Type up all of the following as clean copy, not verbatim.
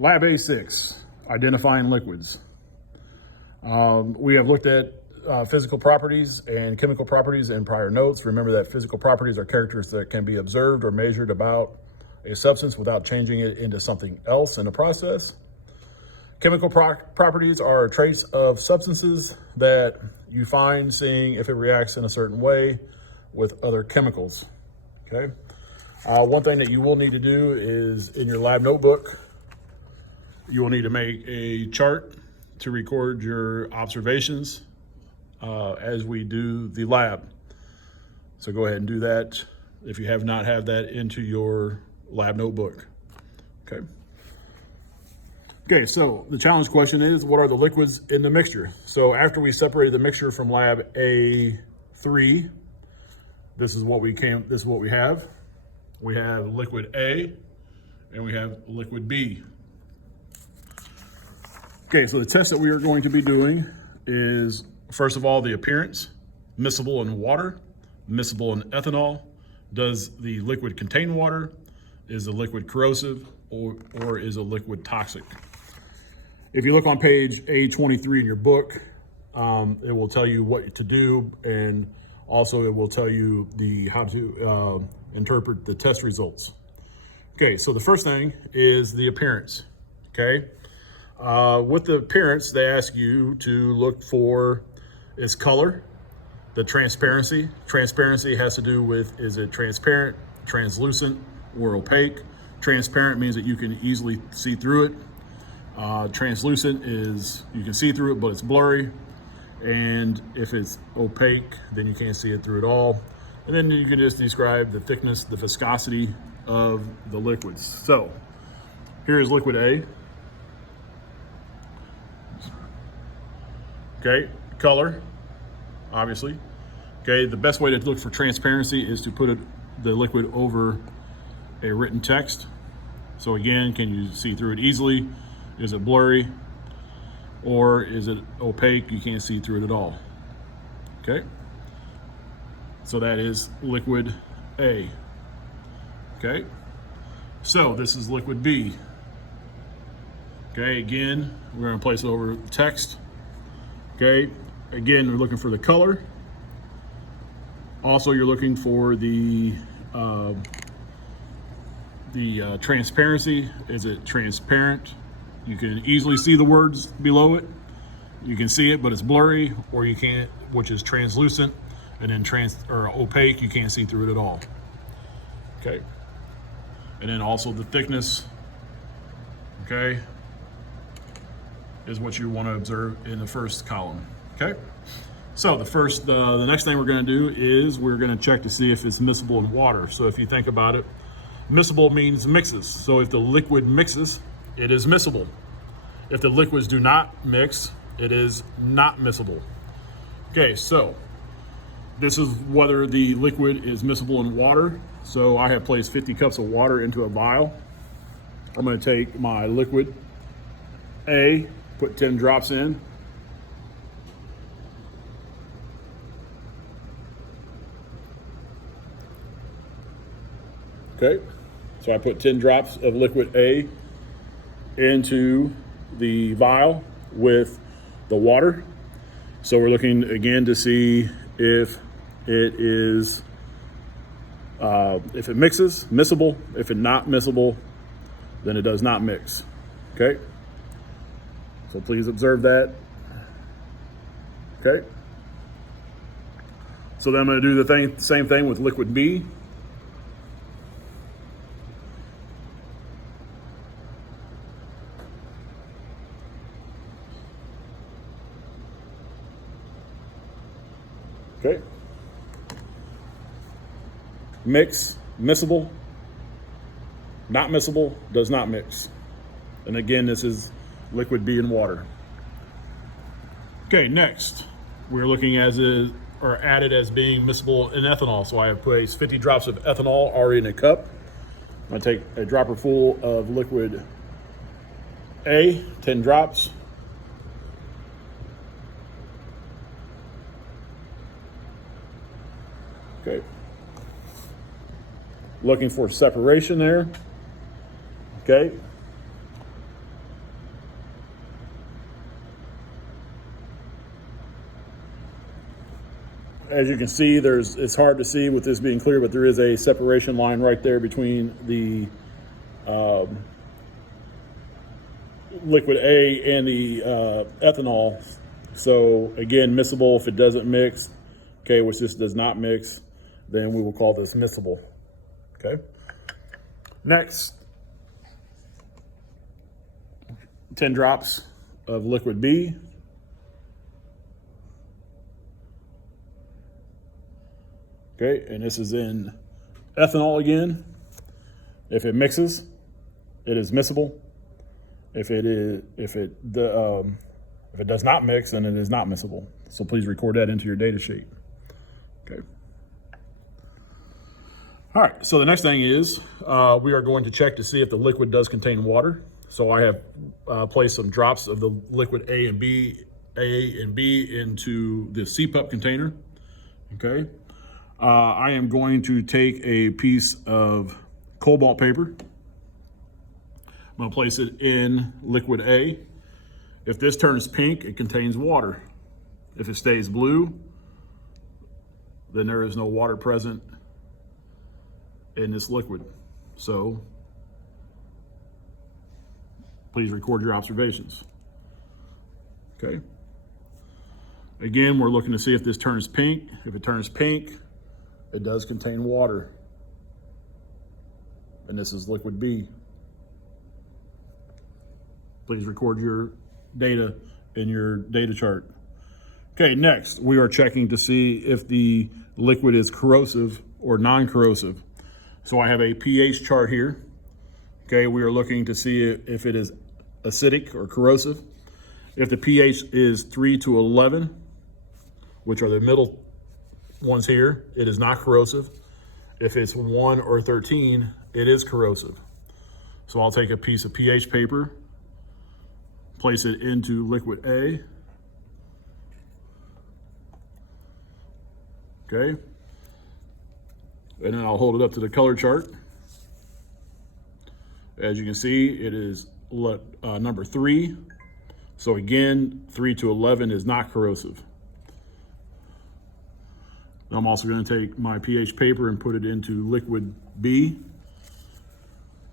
Lab A6, identifying liquids. We have looked at physical properties and chemical properties in prior notes. Remember that physical properties are characters that can be observed or measured about a substance without changing it into something else in the process. Chemical properties are traits of substances that you find seeing if it reacts in a certain way with other chemicals, okay? One thing that you will need to do is in your lab notebook, you will need to make a chart to record your observations as we do the lab. So go ahead and do that if you have not had that into your lab notebook, okay? Okay, so the challenge question is, what are the liquids in the mixture? So after we separated the mixture from lab A3, this is what we have. We have liquid A and we have liquid B. Okay, so the test that we are going to be doing is, first of all, the appearance, miscible in water, miscible in ethanol. Does the liquid contain water? Is the liquid corrosive or is a liquid toxic? If you look on page A23 in your book, it will tell you what to do, and also it will tell you how to interpret the test results. Okay, so the first thing is the appearance, okay? With the appearance, they ask you to look for its color, the transparency. Transparency has to do with, is it transparent, translucent, or opaque? Transparent means that you can easily see through it. Translucent is you can see through it, but it's blurry. And if it's opaque, then you can't see it through at all. And then you can just describe the thickness, the viscosity of the liquids. So here is liquid A. Okay, color, obviously. Okay, the best way to look for transparency is to put the liquid over a written text. So again, can you see through it easily? Is it blurry? Or is it opaque? You can't see through it at all. Okay, so that is liquid A. Okay, so this is liquid B. Okay, again, we're gonna place it over text. Okay, again, we're looking for the color. Also, you're looking for the transparency. Is it transparent? You can easily see the words below it. You can see it, but it's blurry, or you can't, which is translucent, and then opaque, you can't see through it at all. Okay, and then also the thickness, okay, is what you want to observe in the first column. Okay, so the next thing we're going to do is we're going to check to see if it's miscible in water. So if you think about it, miscible means mixes. So if the liquid mixes, it is miscible. If the liquids do not mix, it is not miscible. Okay, so this is whether the liquid is miscible in water. So I have placed 50 cups of water into a vial. I'm going to take my liquid A, put 10 drops in. Okay, so I put 10 drops of liquid A into the vial with the water. So we're looking again to see if it is, if it mixes, miscible. If it's not miscible, then it does not mix. Okay, so please observe that. Okay, so then I'm going to do the same thing with liquid B. Okay, mix, miscible, not miscible, does not mix. And again, this is liquid B in water. Okay, next, we're looking added as being miscible in ethanol. So I have placed 50 drops of ethanol already in a cup. I'm gonna take a dropper full of liquid A, 10 drops. Okay. Looking for separation there. Okay. as you can see, it's hard to see with this being clear, but there is a separation line right there between the liquid A and the ethanol. So again, miscible if it doesn't mix, okay, which this does not mix, then we will call this miscible, okay? Next, 10 drops of liquid B. Okay, and this is in ethanol again. If it mixes, it is miscible. If it does not mix, then it is not miscible. So please record that into your data sheet. Okay. All right, so the next thing is we are going to check to see if the liquid does contain water. So I have placed some drops of the liquid A and B into the CPUP container, okay? I am going to take a piece of cobalt paper. I'm gonna place it in liquid A. If this turns pink, it contains water. If it stays blue, then there is no water present in this liquid. So please record your observations. Okay. Again, we're looking to see if this turns pink. If it turns pink, it does contain water. And this is liquid B. Please record your data in your data chart. Okay, next, we are checking to see if the liquid is corrosive or non-corrosive. So I have a pH chart here. Okay, we are looking to see if it is acidic or corrosive. If the pH is 3 to 11, which are the middle ones here, it is not corrosive. If it's 1 or 13, it is corrosive. So I'll take a piece of pH paper, place it into liquid A. Okay. And then I'll hold it up to the color chart. As you can see, it is number 3. So again, 3 to 11 is not corrosive. I'm also going to take my pH paper and put it into liquid B.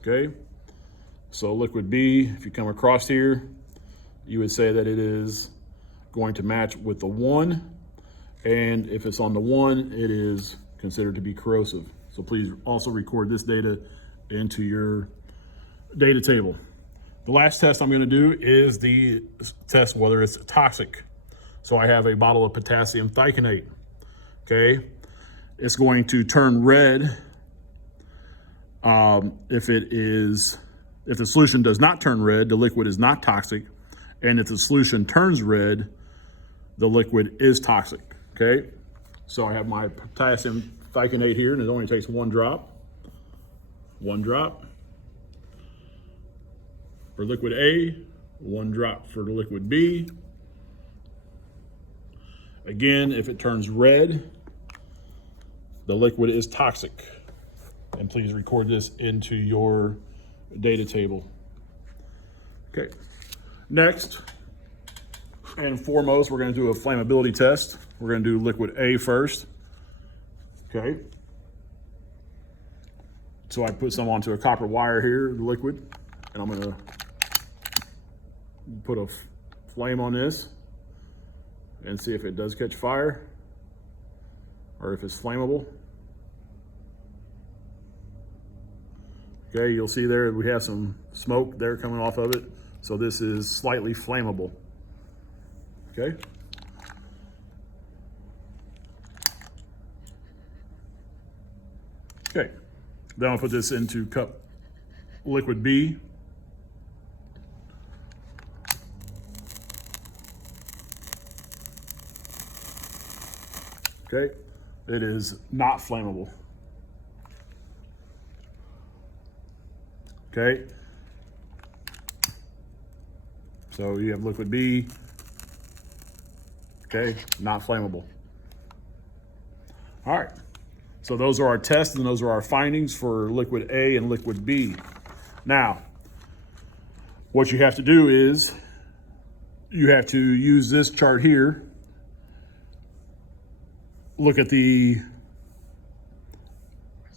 Okay. So liquid B, if you come across here, you would say that it is going to match with the 1. And if it's on the 1, it is considered to be corrosive. So please also record this data into your data table. The last test I'm going to do is the test whether it's toxic. So I have a bottle of potassium thiconate. Okay, it's going to turn red if the solution does not turn red, the liquid is not toxic, and if the solution turns red, the liquid is toxic. Okay, so I have my potassium thiconate here, and it only takes 1 drop. 1 drop for liquid A, 1 drop for the liquid B. Again, if it turns red, the liquid is toxic. And please record this into your data table. Okay. Next and foremost, we're going to do a flammability test. We're going to do liquid A first. Okay. So I put some onto a copper wire here, the liquid, and I'm going to put a flame on this and see if it does catch fire or if it's flammable. Okay, you'll see there we have some smoke there coming off of it. So this is slightly flammable. Okay. Okay, then I'll put this into cup liquid B. Okay, it is not flammable. Okay, so you have liquid B. Okay, not flammable. All right, so those are our tests and those are our findings for liquid A and liquid B. Now, what you have to do is you have to use this chart here look at the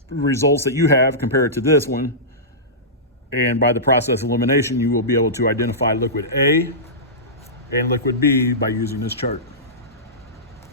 results that you have compared to this one. And by the process of elimination, you will be able to identify liquid A and liquid B by using this chart.